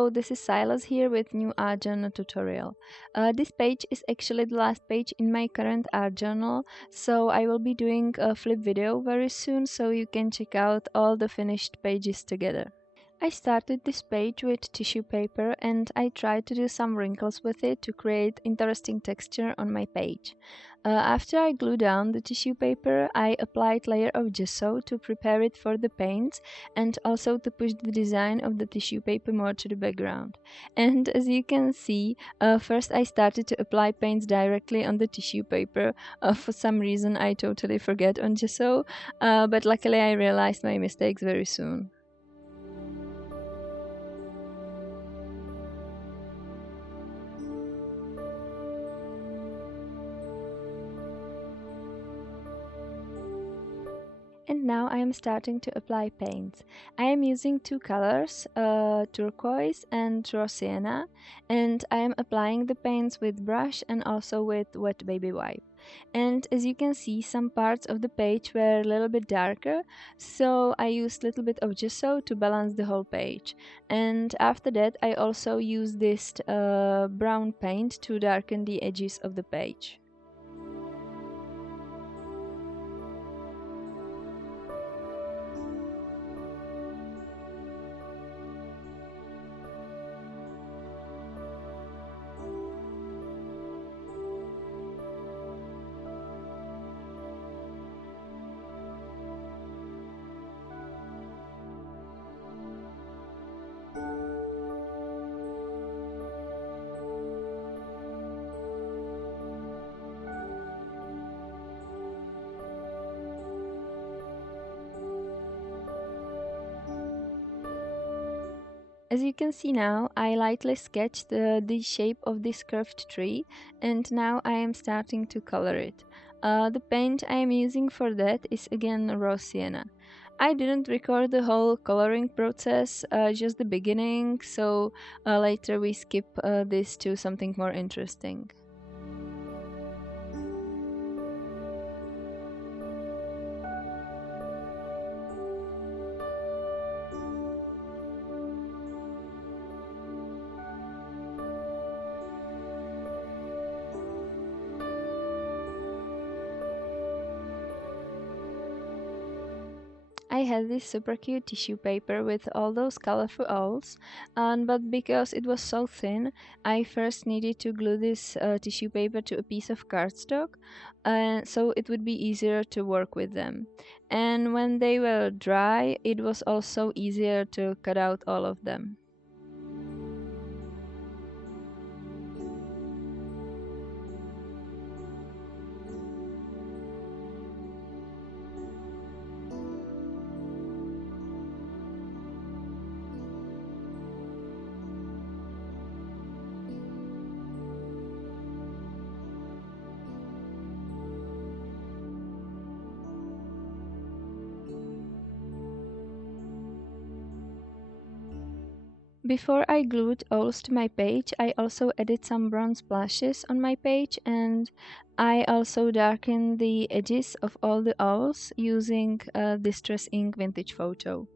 Hello, this is Silas here with new art journal tutorial. This page is actually the last page in my current art journal, so I will be doing a flip video very soon so you can check out all the finished pages together. I started this page with tissue paper and I tried to do some wrinkles with it to create interesting texture on my page. After I glued down the tissue paper, I applied layer of gesso to prepare it for the paints and also to push the design of the tissue paper more to the background. And as you can see, first I started to apply paints directly on the tissue paper. For some reason I totally forget on gesso, but luckily I realized my mistakes very soon. And now I am starting to apply paints. I am using two colors, turquoise and raw sienna, and I am applying the paints with brush and also with wet baby wipe. And as you can see, some parts of the page were a little bit darker, so I used a little bit of gesso to balance the whole page. And after that I also used this brown paint to darken the edges of the page. As you can see now, I lightly sketched the shape of this curved tree and now I am starting to color it. The paint I am using for that is again raw sienna. I didn't record the whole coloring process, just the beginning, so later we skip this to something more interesting. I had this super cute tissue paper with all those colorful owls, but because it was so thin, I first needed to glue this tissue paper to a piece of cardstock, so it would be easier to work with them. And when they were dry, it was also easier to cut out all of them. Before I glued owls to my page, I also added some bronze splashes on my page and I also darkened the edges of all the owls using Distress Ink Vintage Photo.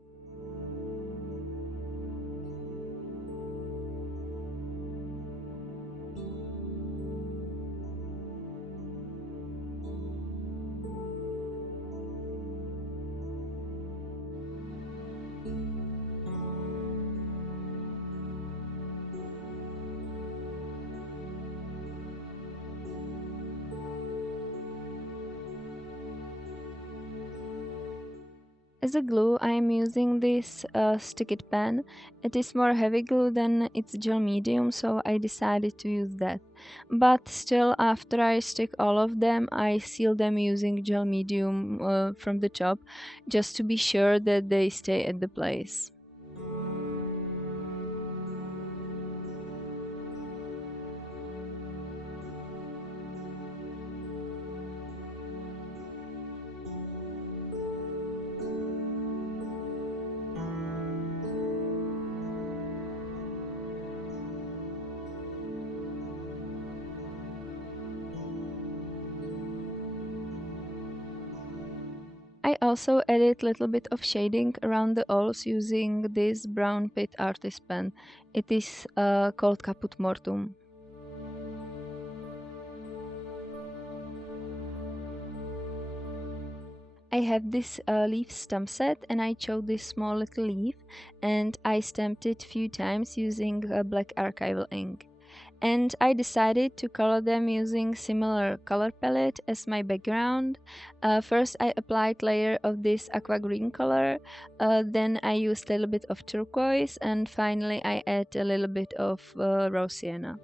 As a glue, I am using this stick it pen. It is more heavy glue than its gel medium, so I decided to use that. But still, after I stick all of them, I seal them using gel medium from the top, just to be sure that they stay at the place. I also added a little bit of shading around the owls using this brown pit artist pen. It is called Caput Mortum. I have this leaf stamp set, and I chose this small little leaf and I stamped it a few times using black archival ink. And I decided to color them using similar color palette as my background. First I applied layer of this aqua green color, then I used a little bit of turquoise, and finally I add a little bit of raw sienna.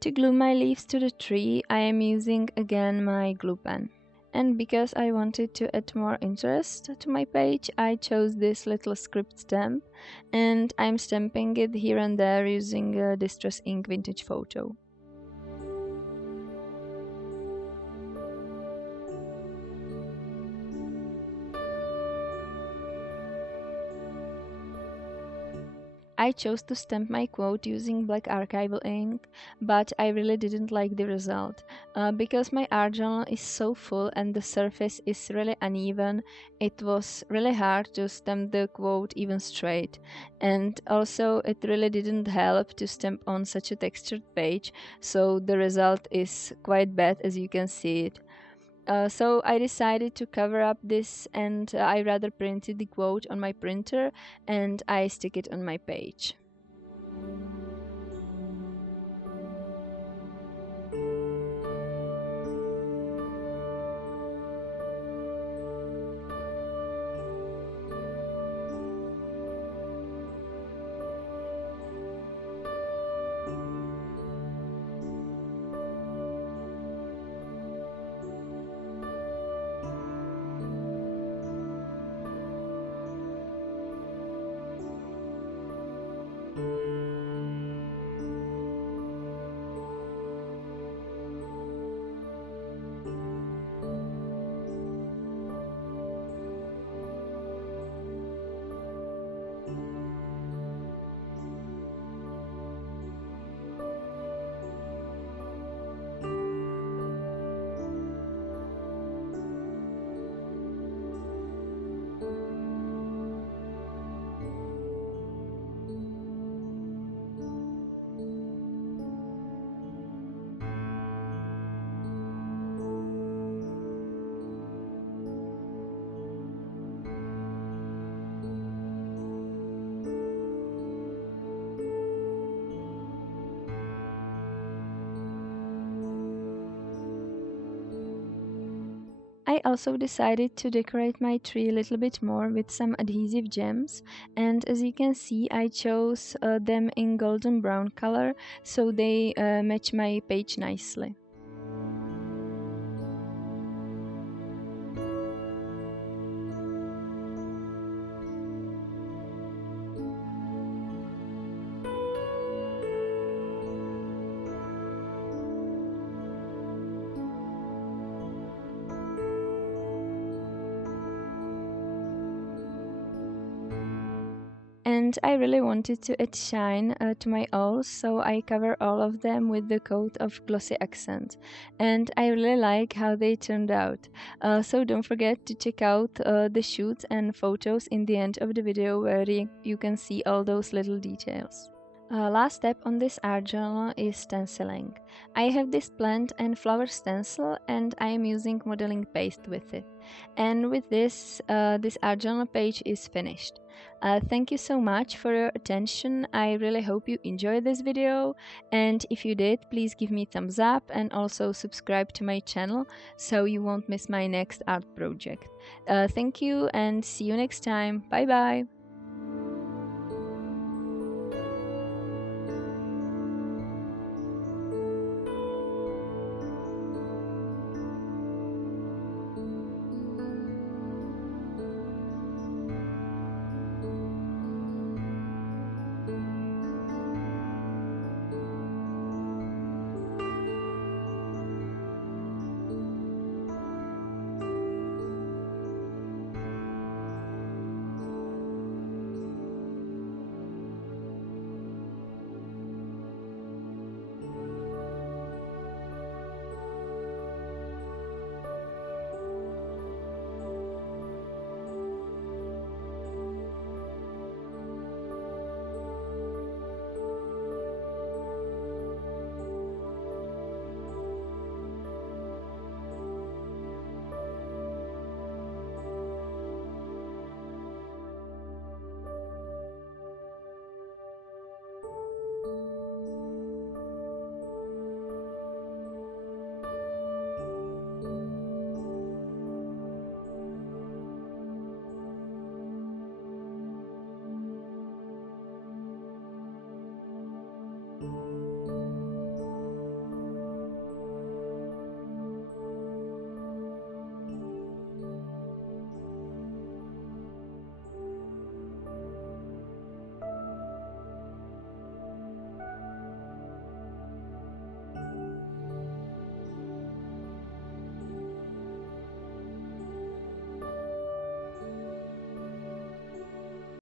To glue my leaves to the tree, I am using again my glue pen. And because I wanted to add more interest to my page, I chose this little script stamp, and I'm stamping it here and there using a Distress Ink Vintage Photo. I chose to stamp my quote using black archival ink, but I really didn't like the result. Because my art journal is so full and the surface is really uneven, it was really hard to stamp the quote even straight. And also it really didn't help to stamp on such a textured page, so the result is quite bad as you can see it. So I decided to cover up this, and I rather printed the quote on my printer and I stick it on my page. I also decided to decorate my tree a little bit more with some adhesive gems, and as you can see I chose them in golden brown color, so they match my page nicely. And I really wanted to add shine to my owls, so I cover all of them with the coat of glossy accent, and I really like how they turned out. So don't forget to check out the shoots and photos in the end of the video, where you can see all those little details. Last step on this art journal is stenciling. I have this plant and flower stencil and I am using modeling paste with it. And with this, this art journal page is finished. Thank you so much for your attention. I really hope you enjoyed this video, and if you did, please give me thumbs up and also subscribe to my channel so you won't miss my next art project. Thank you and see you next time. Bye bye!